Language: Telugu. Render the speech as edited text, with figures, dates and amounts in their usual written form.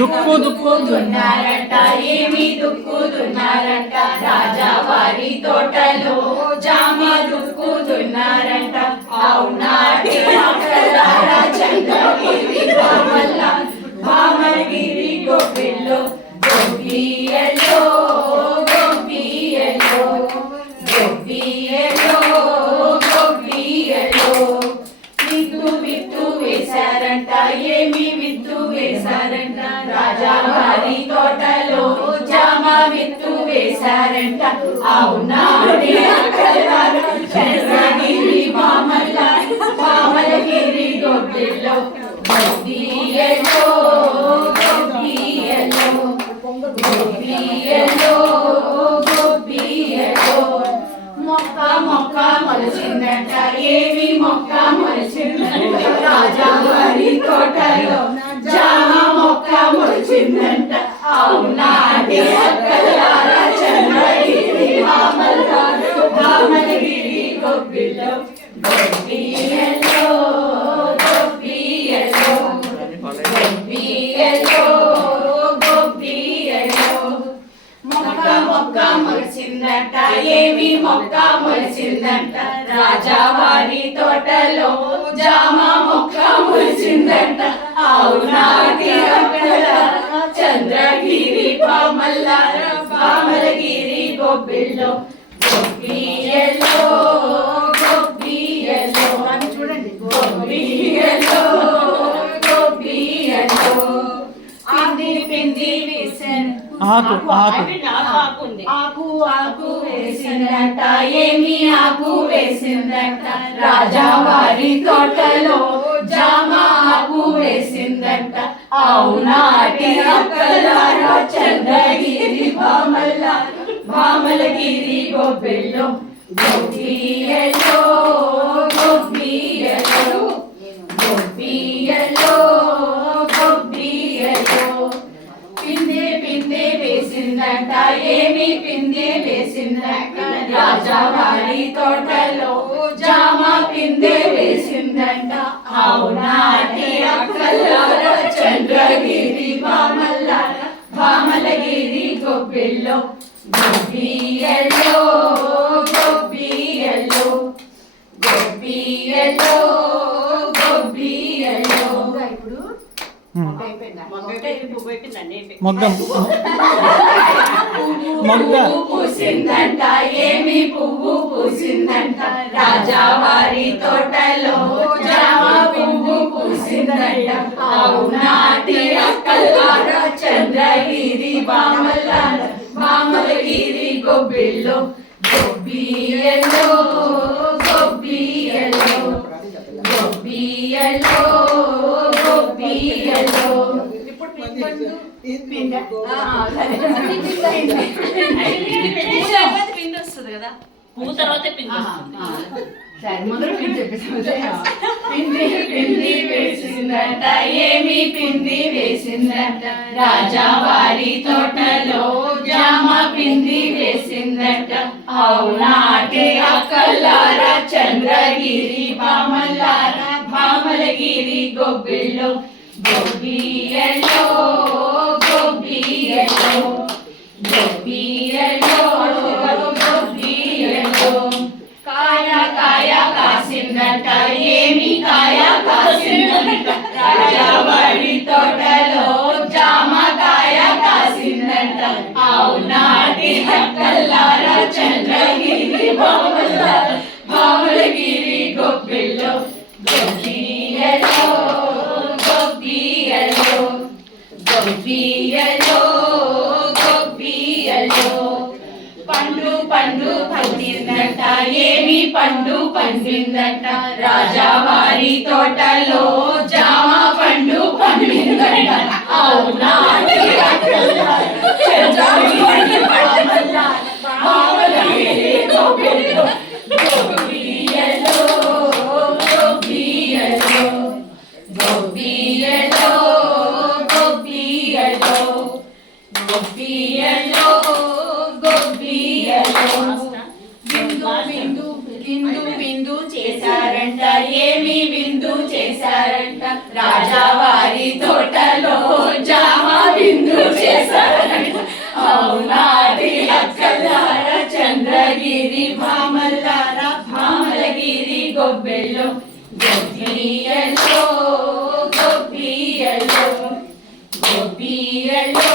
దుక్కుతున్నారంట ఏమి దుక్కుతున్నారంట రాజావారి తోటలో జామ దుక్కుతున్నారంట అవునాటి అక్కలారా చంద్రగిరి బామల్ల బామగిరి గోపిల్లో గోపియలో గోపియలో గోపియలో గోపియలో విత్తు వేశారంట ఏమి విత్తు వేశారంట రాజావారి తోటలో జామ విత్తు వేశారంట అవునాటి అక్కలారా చంద్రగిరి బామల్ల బామలగిరి గోపిల్లో గోపియలో గోపియలో గోపియలో గోపియలో మొక్క మొలిచిందంట ఏమి మొక్క మొలిచిందంట రాజావారి తోటలో జామ మొక్క మొలిచిందంట అవునాటి అక్కలారా చంద్రగిరి బామలగిరి గోపిల్లో గోపియలో గోపియలో గోపియలో గోపియలో మొక్క మొలిచిందంట ఏమి మొక్క మొలిచిందంట రాజావారి తోటలో జామ మొక్క మొలిచిందంట అవునాటి అక్కలారా చంద్రగిరి బామలగిరి గోపిల్లో గోపియలో గోపియలో చూడండి గోపియలో గోపియలో పిండి వేసాను ఆకు వేసిందంట ఏమి ఆకు వేసిందంట రాజావారి తోటలో జామ ఆకు వేసిందంట అవునాటి అక్కలారా చంద్రగిరి బామలగిరి గోపిల్లో గోపియలో గోపియలో గోపియలో గోపియలో పిందె వేసిందంట ఏమి పిందె వేసిందంట రాజావారి తోటలో జామ పిందె వేసిందంట అవునాటి అక్కలారా చంద్రగిరి బామలగిరి గోపిల్లో గోపియలో గోపియలో గోపియలో గోపియలో పూసిందంట ఏమి పువ్వు పూసిందంట రాజావారి తోటలో జామ పువ్వు పూసిందంట అవునాటి అక్కలారా చంద్రగిరి బామలగిరి గోపిల్లో గోపియలో గోపియలో గోపియలో గోపియలో పిండి వస్తుంది కదా పువ్వు తర్వాత పిండి పిండి వేసిందంట ఏమి పిండి వేసిందంట రాజావారి తోటలో జామ పిండి వేసిందంట అవునాటి అక్కలారా చంద్రగిరి బామలగిరి గోపిల్లో గోపియలో గోపియలో గోపియలో గోపియలో కాయ కాసిందంట ఏమి కాయ కాసిందంట రాజావారి తోటలో జామ కాయ కాసిందంట అవునాటి అక్కలారా చంద్రగిరి బామలగిరి గోపిల్లో గోపియలో గోపియలో గోపియలో గోపియలో పండు పండిందంట ఏమి పండు పండిందంట రాజావారి తోటలో జామ పండు పండిందంట అవునాటి చంద్రగిరి బామలగిరి గోపిల్లో గోపియలో గోపియలో గోపియలో గోపియలో గోపియలో గోపియలో విందు చేశారంట ఏమి విందు చేశారంట రాజావారి తోటలో జామ భామలగిరి భామల్లారా భామలగిరి గొబ్బెల్లో గొబ్బియల్లో గొబ్బియల్లో గొబ్బియల్లో